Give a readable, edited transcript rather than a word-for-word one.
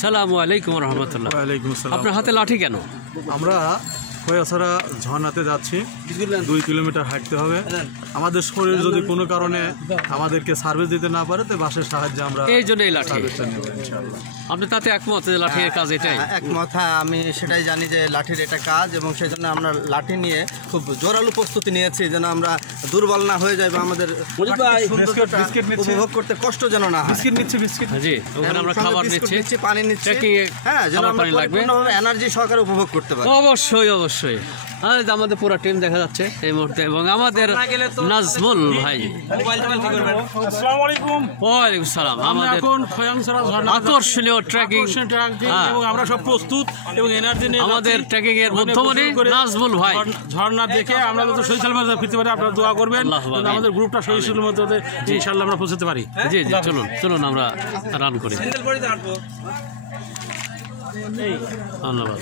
সালামু আলাইকুম রহমতুল্লাহ। ওয়ালাইকুম আসসালাম। আপনার হাতে লাঠি কেন? আমরা খয়াছড়া ঝর্ণাতে যাচ্ছি, 2 কিলোমিটার হাঁটতে হবে। আমাদের শরীর যদি কোনো কারণে আমাদেরকে সার্ভিস দিতে না পারে তো বাসের সাহায্যে আমরা এই জন্য এই লাঠি। সার্ভিসটা নেব ইনশাআল্লাহ। আপনি তাতে একমত যে লাঠির কাজ এটাই? একমত, হ্যাঁ, আমি সেটাই জানি যে লাঠির এটা কাজ, এবং সেই জন্য আমরা লাঠি নিয়ে খুব জোরালো প্রস্তুতি নিয়েছি যেন আমরা দুর্বল না হয়ে যাই বা আমাদের উপভোগ করতে কষ্ট যেন না হয়। জি, ওখানে আমরা খাবার নিচ্ছি, পানি নিচ্ছি, ট্রেকিংয়ে হ্যাঁ, যেন খাবার আমরা পানি লাগবে। পরিপূর্ণভাবে এনার্জি সহকারে উপভোগ করতে পারি। অবশ্যই অবশ্যই। আমাদের পুরো টিম দেখা যাচ্ছে এই মুহূর্তে, এবং আমাদের নাজমুল ভাই। আসসালামু আলাইকুম। ওয়ালাইকুম সালাম। আমাদের এখন খয়াছড়া ঝর্ণা আকর্ষণীয় ট্রেকিং, এবং আমরা সব প্রস্তুত এবং এনার্জি নিয়ে আমাদের ট্রেকিং এর মধ্যমণি নাজমুল ভাই। ঝর্ণা দেখে আমরা যত সহি সালামতে ফিরতে পারি, আপনারা দোয়া করবেন যেন আমাদের গ্রুপটা সহি সালামতে ইনশাআল্লাহ আমরা পৌঁছাতে পারি। জি জি, চলুন চলুন আমরা রান করি। ধন্যবাদ।